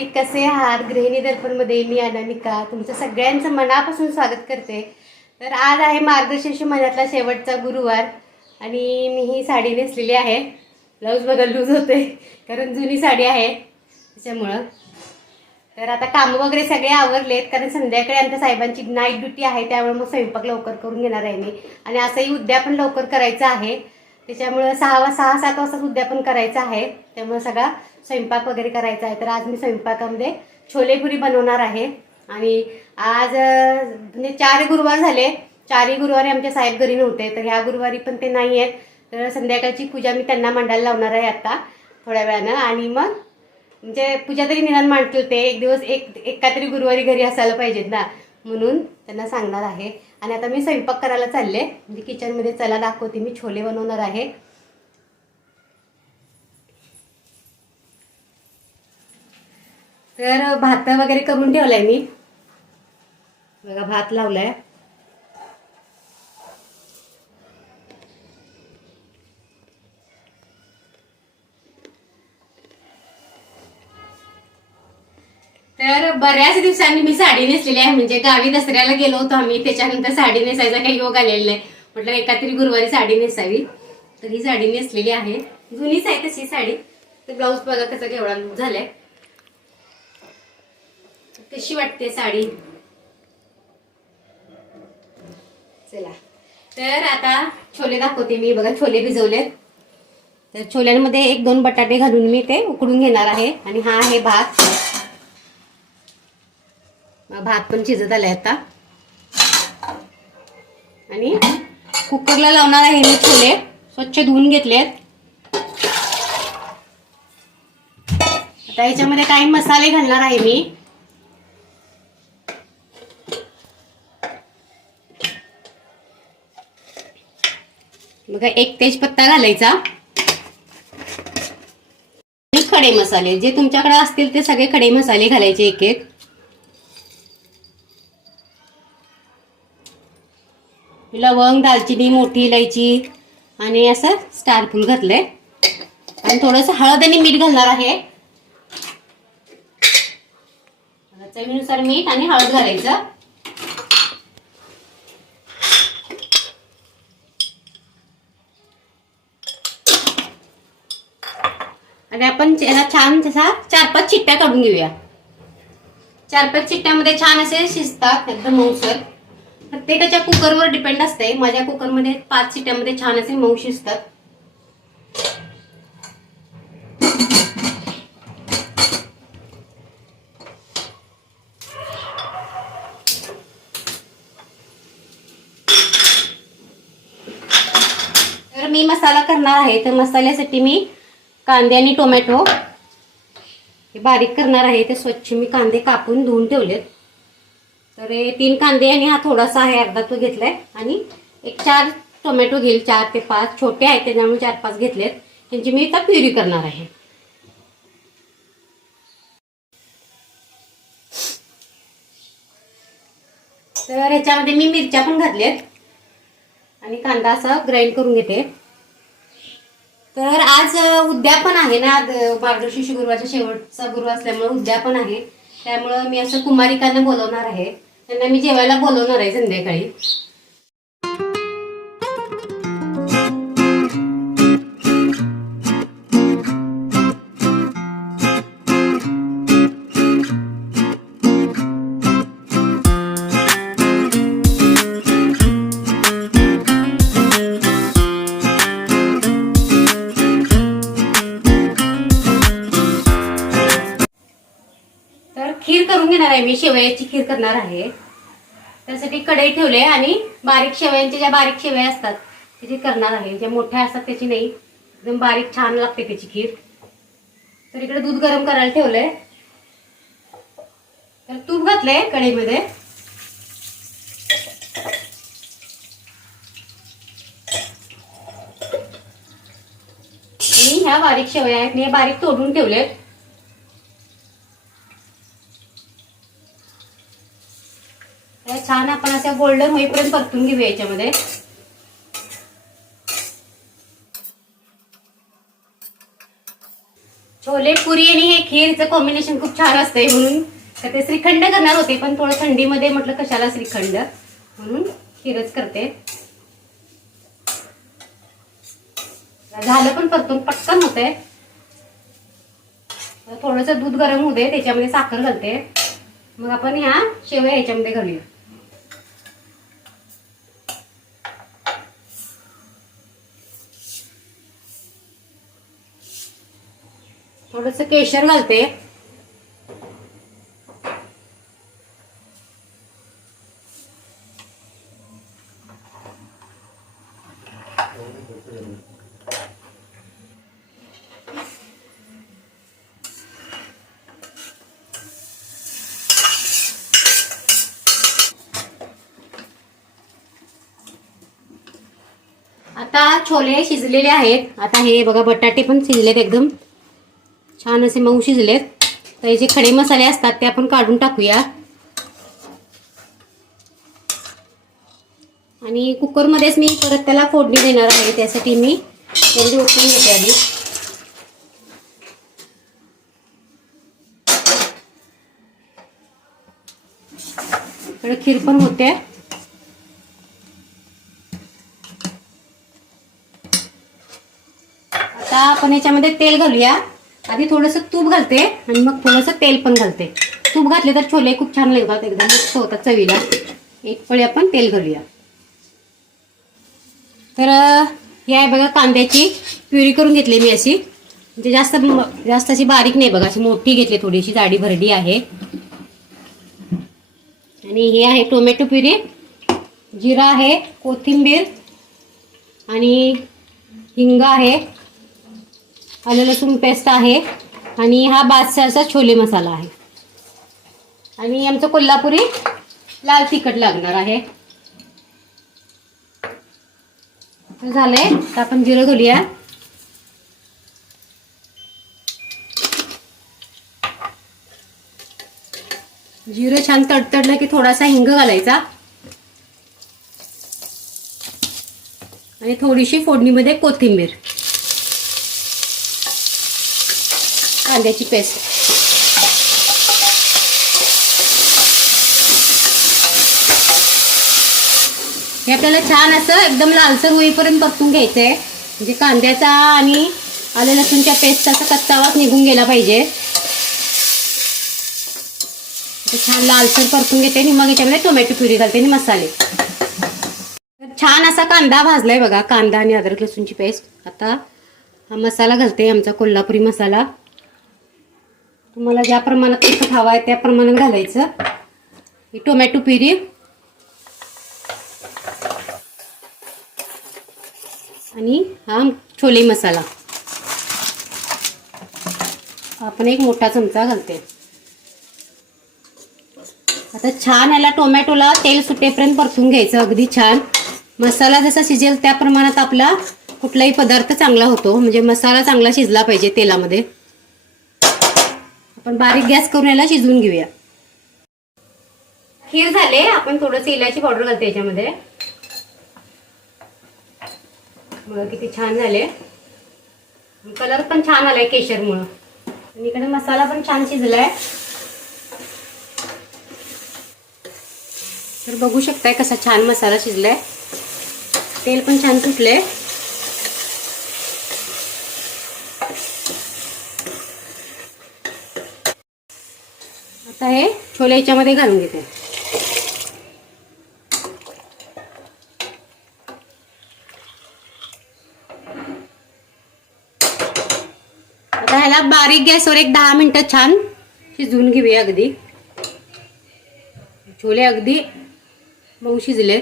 मंडळी, कसे आहात? गृहिणी दर्पणमध्ये मी अनामिका तुमचं सगळ्यांचं मनापासून स्वागत करते. तर आज आहे मार्गशीर्ष महिन्यातला शेवटचा गुरुवार आणि मी ही साडी नेसलेली आहे. ब्लाऊज बघा लूज होते कारण जुनी साडी आहे त्याच्यामुळं. तर आता कामं वगैरे सगळे आवरलेत कारण संध्याकाळी आमच्या साहेबांची नाईट ड्युटी आहे, त्यामुळे मग स्वयंपाक लवकर करून घेणार आहे मी. आणि असंही उद्या पण लवकर करायचं आहे, त्याच्यामुळं 6-7 वाजता उद्यापन करायचं आहे, त्यामुळे सगळा स्वयंपाक वगैरे करायचा आहे. तर आज मी स्वयंपाकामध्ये छोले पुरी बनवणार आहे. आणि आज म्हणजे 4 गुरुवार झाले, 4ही गुरुवारी आमचे साहेब घरी नव्हते, तर ह्या गुरुवारी पण ते नाही आहेत. तर संध्याकाळची पूजा मी त्यांना मांडायला लावणार आहे आता थोड्या वेळानं. आणि मग म्हणजे पूजा तरी निदान मांडतील ते, एक दिवस एका तरी गुरुवारी घरी असायला पाहिजेत ना, म्हणून त्यांना सांगणार आहे. आणि आता मी स्वयंपाक करायला चालले, म्हणजे किचनमध्ये चला दाखवते. मी छोले बनवणार आहे. तर भात वगैरे करून ठेवलाय मी, बघा भात लावलाय. तर बऱ्याच दिवसांनी मी साडी नेसलेली आहे, म्हणजे गावी दसऱ्याला गेलो होतो आम्ही, त्याच्यानंतर साडी नेसायचा काही योग आलेला नाही. म्हटलं एका तरी गुरुवारी साडी नेसावी, तर ही साडी नेसलेली आहे. जुनीच आहे तशी साडी. तर ब्लाऊज बघा कसं केवढा लूज झालाय. कशी वाटते साडी? चला तर आता छोले दाखवते मी. बघा छोले भिजवलेत. तर छोल्यांमध्ये 1-2 बटाटे घालून मी ते उकडून घेणार आहे. आणि हा आहे भात. भात पण शिजत आलाय आता. आणि कुकरला लावणार आहे मी छोले. स्वच्छ धुवून घेतलेत. आता याच्यामध्ये काही मसाले घालणार आहे मी. बघा 1 तेजपत्ता घालायचा आणि खडे मसाले जे तुमच्याकडे असतील ते सगळे खडे मसाले घालायचे, 1-1. लवंग, दालचिनी, मोठी इलायची आणि असं स्टार फूल घातलंय. आणि थोडंसं हळद आणि मीठ घालणार आहे. चवीनुसार मीठ आणि हळद घालायचं. आणि आपण याला छान तसा 4-5 शिट्ट्या काढून घेऊया. 4-5 शिट्ट्यामध्ये छान असे शिजतात एकदम मऊसर. प्रत्येकाच्या कुकरवर डिपेंड असते. माझ्या कुकरमध्ये 5 शिट्ट्यामध्ये छान असे मऊ शिजतात. तर मी मसाला करणार आहे, तर मसाल्यासाठी मी कांदे आणि टोमॅटो हे बारीक करणार आहे. ते स्वच्छ मी कांदे कापून धुवून ठेवलेत. तर 3 कांदे आणि हा थोडासा आहे, अर्धा तो घेतलाय. आणि 4 टोमॅटो घेईल, 4 ते 5 छोटे आहेत त्याच्यामुळे 4-5 घेतलेत. त्यांची मी आता प्युरी करणार आहे. तर ह्याच्यामध्ये मी मिरच्या पण घातल्यात आणि कांदा असा ग्राइंड करून घेते. तर आज उद्यापन आहे ना, मार्गशीर्ष गुरुवारचा शेवटचा गुरुवार असल्यामुळे उद्यापन आहे, त्यामुळं मी असं कुमारिकांना बोलवणार आहे. त्यांना मी जेवायला बोलवणार आहे संध्याकाळी. खीर करून घेणार आहे मी, शेवयाची खीर करणार आहे. त्यासाठी कढई ठेवले आणि बारीक शेवयांच्या ज्या बारीक शेवया असतात त्याची करणार आहे. ज्या मोठ्या असतात त्याची नाही, एकदम बारीक छान लागते त्याची खीर. तर इकडे दूध गरम करायला ठेवलंय. तर तूप घातलंय कढईमध्ये. आणि ह्या बारीक शेवया आहेत, मी बारीक तोडून ठेवले. छान आपण अशा गोल्डन होईपर्यंत परतून घेऊया याच्यामध्ये. छोले छोले पुरी आणि हे खीरचं कॉम्बिनेशन खूप छान असते, म्हणून तर ते श्रीखंड करणार होते, पण थोडं थंडीमध्ये म्हटलं कशाला श्रीखंड, म्हणून खीरच करते. झालं पण परतून पटकन होते. थोडंसं दूध गरम होऊ दे, त्याच्यामध्ये साखर घालते, मग आपण ह्या शेवया ह्याच्यामध्ये घालूया. थोडंसं केशर घालते. आता छोले शिजलेले आहेत. आता हे बघा बटाटे पण शिजलेत, एकदम छान असे मऊ शिजलेत. तर हे जे खडे मसाले असतात ते आपण काढून टाकूया. आणि कुकरमध्येच मी परत त्याला फोडणी देणार आहे, त्यासाठी मी तेल ओतून घेते आधी. इकडे खीर पण होते. आता आपण याच्यामध्ये तेल घालूया. आधी थोडंसं तूप घालते आणि मग थोडंसं तेल पण घालते. तूप घातले तर छोले खूप छान लागतात, एकदम मस्त होतात चवीला. एक पळी आपण तेल घालूया. तर हे आहे बघा, कांद्याची प्युरी करून घेतली मी अशी, म्हणजे जास्त अशी बारीक नाही बघा, अशी मोठी घेतली, थोडीशी जाडी भरडी आहे. आणि हे आहे टोमॅटो प्युरी, जिरा आहे, कोथिंबीर आणि हिंग आहे, आलं लसूण पेस्ट आहे, आणि हा बादशाहचा छोले मसाला आहे, आणि आमचं कोल्हापुरी लाल तिखट लागणार आहे. झालंय. तर आपण जिरं घालूया. जिरं छान तडतडलं की थोडासा हिंग घालायचा, आणि थोडीशी फोडणीमध्ये कोथिंबीर, कांद्याची पेस्ट. हे आपल्याला छान असं एकदम लालसर होईपर्यंत परतून घ्यायचं आहे, म्हणजे कांद्याचा आणि आलं लसूणच्या पेस्टचा असा कच्चा वास निघून गेला पाहिजे. छान लालसर परतून घेते आणि मग याच्यामध्ये टोमॅटो प्युरी घालते आणि मसाले. छान असा कांदा भाजलाय बघा, कांदा आणि अद्रक लसूणची पेस्ट. आता हा मसाला घालते, आमचा कोल्हापुरी मसाला. तुम्हाला ज्या प्रमाणात तिखट हवा आहे त्या प्रमाणात घालायचं. ही टोमॅटो प्युरी आणि हा छोले मसाला आपण एक मोठा चमचा घालते. आता छान याला टोमॅटोला तेल सुटेपर्यंत परतून घ्यायचं, अगदी छान. मसाला जसा शिजेल त्या प्रमाणात आपला कुठलाही पदार्थ चांगला होतो, म्हणजे मसाला चांगला शिजला पाहिजे तेलामध्ये. आपण बारीक गॅस करून याला शिजवून घेऊया. खीर झाले. आपण थोडंसं इलायची पावडर घालते याच्यामध्ये. बघा किती छान झाले, कलर पण छान आलाय केशरमुळं, आणि इकडे मसाला पण छान शिजलाय. तर बघू शकताय कसा छान मसाला शिजलाय, तेल पण छान सुटले. आता हे छोले याच्यामध्ये घालून घेते. आता ह्याला बारीक गॅसवर एक 10 मिनिटं छान शिजवून घेऊया. अगदी छोले अगदी मऊ शिजले.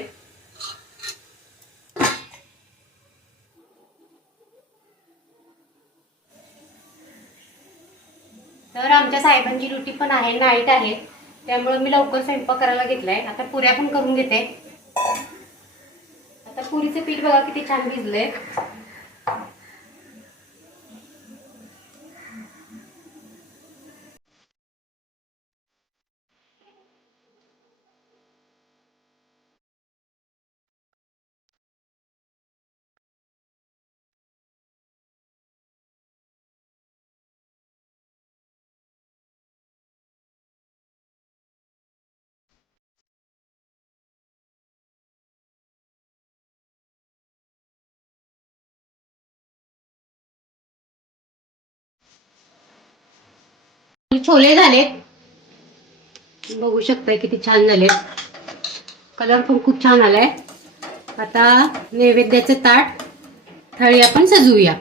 तर आमच्या साहेबांची ड्युटी पण आहे, नाईट आहे, त्यामुळे मी लवकर स्वयंपाक करायला घेतलाय. आता पुऱ्या पण करून घेते. आता पुरीचं पीठ बघा किती छान भिजलंय. आपले छोले झालेत, बघू शकताय किती छान झाले, कलर पण खूप छान आलाय. आता नैवेद्याचं ताट थाळी आपण सजवूया.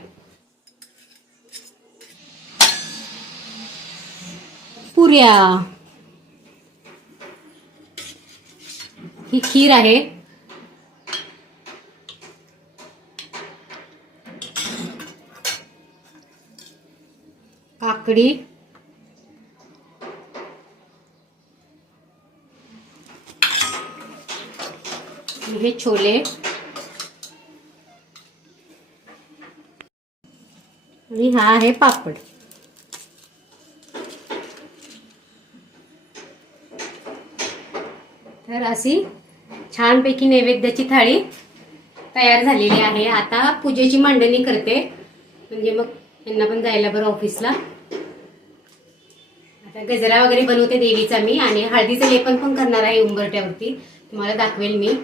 पुऱ्या, ही खीर आहे, काकडी, हे छोले आणि हा आहे पापड. तर अशी छानपैकी नैवेद्याची थाळी तयार झालेली आहे. आता पूजेची मांडणी करते, म्हणजे मग यांना पण जायला बरं ऑफिसला. आता गजरा वगैरे बनवते देवीचा मी, आणि हळदीचं लेपन पण करणार आहे उंबरट्यावरती, तुम्हाला दाखवेल मी.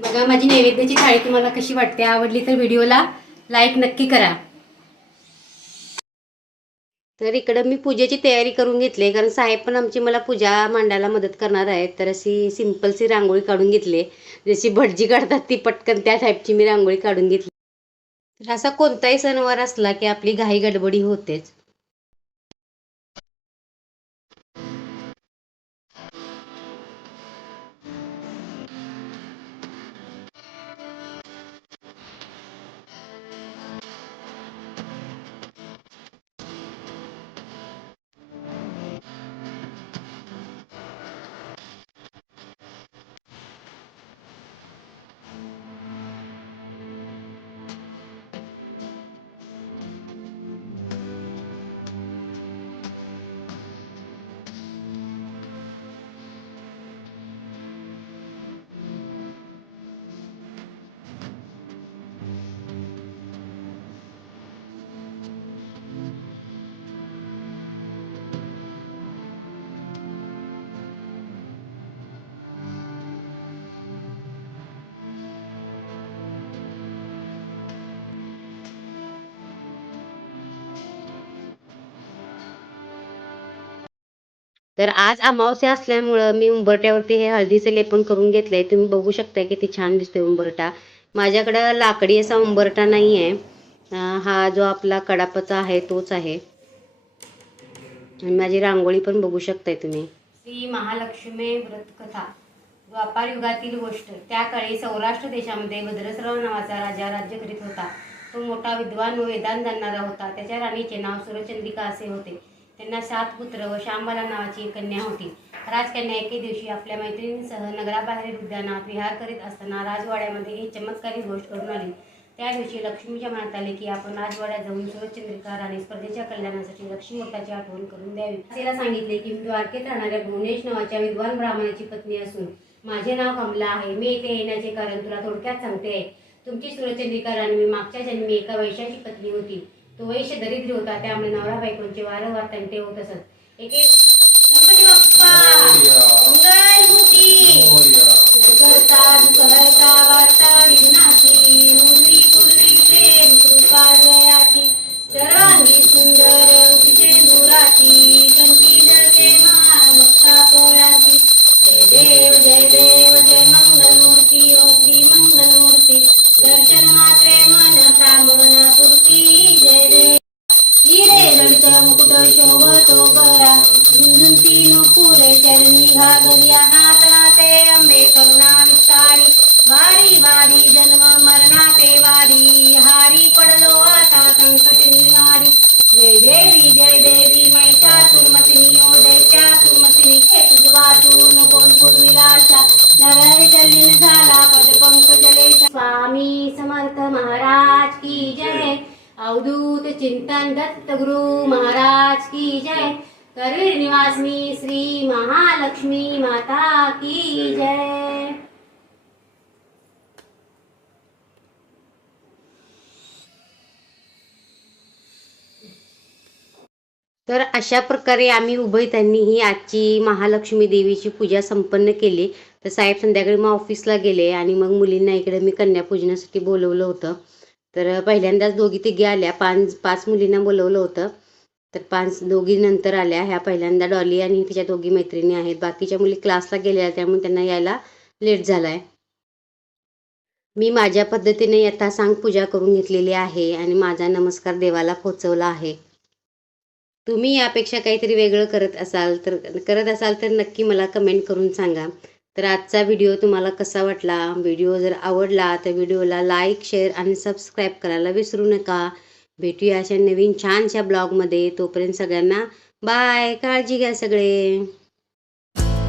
बघा माझी नैवेद्याची थाळी तुम्हाला कशी वाटते, आवडली तर व्हिडिओला लाईक नक्की करा. तर इकडं मी पूजेची तयारी करून घेतली, कारण साहेब पण आमची मला पूजा मांडायला मदत करणार आहेत. तर अशी सिंपलची रांगोळी काढून घेतली, जशी भटजी काढतात ती पटकन त्या टाईपची मी रांगोळी काढून घेतली. तर असा कोणताही सणवार असला की आपली घाई गडबडी होतेच. तर आज अमावस्या असल्यामुळं मी उंबरट्यावरती हे हळदीचं लेपन करून घेतलंय. तुम्ही बघू शकता किती छान दिसतोय उंबरटा. माझ्याकडं लाकडी असा उंबरटा नाही आहे, हा जो आपला कडापाचा आहे तोच आहे. आणि माझी रांगोळी पण बघू शकताय तुम्ही. श्री महालक्ष्मी व्रत कथा, द्वापार युगातील गोष्ट. त्या काळी सौराष्ट्र देशामध्ये भद्रश्रव नावाचा राजा राज्य करीत होता. तो मोठा विद्वान व वेदांत जाणणारा होता. त्याच्या राणीचे नाव सुरचंद्रिका असे होते. त्यांना 7 पुत्र व शांबाला नावाची एक कन्या होती. राजकन्या एके दिवशी आपल्या मैत्रिणींसह नगराबाहेर उद्यानात विहार करीत असताना राजवाड्यामध्ये एक चमत्कारी गोष्ट घडून आली. त्या दिवशी लक्ष्मीच्या मनात आले की आपण राजवाड्यात जाऊन सुरचंद्रिका राणी स्पर्धेच्या कल्याणासाठी लक्ष्मीवताची आठवण करून द्यावी. तिला सांगितले की मी द्वारकेत राहणाऱ्या भुवनेश नावाच्या विद्वान ब्राह्मणाची पत्नी असून माझे नाव कमला आहे. मी इथे येण्याचे कारण तुला थोडक्यात सांगते आहे. तुमची सुरचंद्रिका राणी मी मागच्या जन्मी एका वैश्याची पत्नी होती. तो वैश्य दरिद्री होता, त्यामुळे नवरा बायकोंचे वारंवार तंटे होत असत. एके गणपती बाप्पा मंगलमूर्ती करता दुःखहर्ता वार्ता विघ्नाची मुरली पुरली प्रेम कृपा जयाची सर्वांगी सुंदर उठचे दुराची कंठी जळते महाभक्ता पोळ्याची. जय देव जय मंगलमूर्ती ओ श्री मंगलमूर्ती. दर्शन मात्रे मन कामना पूर्ती. जय देव. हिरे ललित मुकुट शोभतो बरा, झुंझुंती नुपुरे चरणी घागरिया. हाताते अंबे करुणा विस्तारी, वारी वारी जन्म मरणाचे वारी. हारी पडलो आता संकट निवारी. जय देवी महिषासुरमर्दिनी ओ दैत्यासुरमर्दिनी. तुझ वाचून कोण पूर्विलाशा, नरहरी चलीन झाला पद पंकजलेशा. स्वामी समर्थ महाराज की जय. अवधूत चिंतन दत्त गुरु महाराज की जय. करवीर निवासिनी श्री महालक्ष्मी माता की जय. तर अशा प्रकारे आम्ही उभयतांनी ही आजची महालक्ष्मी देवीची पूजा संपन्न केली. तर साहेब संध्याकाळी मग ऑफिसला गेले आणि मग मुलींना इकडे मी कन्यापूजनासाठी बोलवलं होतं. तर पहिल्यांदाच 2-3 आल्या, 5 मुलींना बोलवलं होतं. तर 5 दोघी नंतर आल्या. ह्या पहिल्यांदा डॉली आणि तिच्या दोघी मैत्रिणी आहेत. बाकीच्या मुली क्लासला गेल्या त्यामुळे त्यांना यायला लेट झाला आहे. मी माझ्या पद्धतीने यथासांग पूजा करून घेतलेली आहे आणि माझा नमस्कार देवाला पोचवला आहे. तुम्ही यापेक्षा काहीतरी वेगळं करत असाल तर नक्की मला कमेंट करून सांगा. तर आजचा व्हिडिओ तुम्हाला कसा वाटला? व्हिडिओ जर आवडला तर व्हिडिओला लाईक, शेअर आणि सबस्क्राईब करायला विसरू नका. भेटूया अशा नवीन छानशा ब्लॉगमध्ये. तोपर्यंत सगळ्यांना बाय. काळजी घ्या सगळे.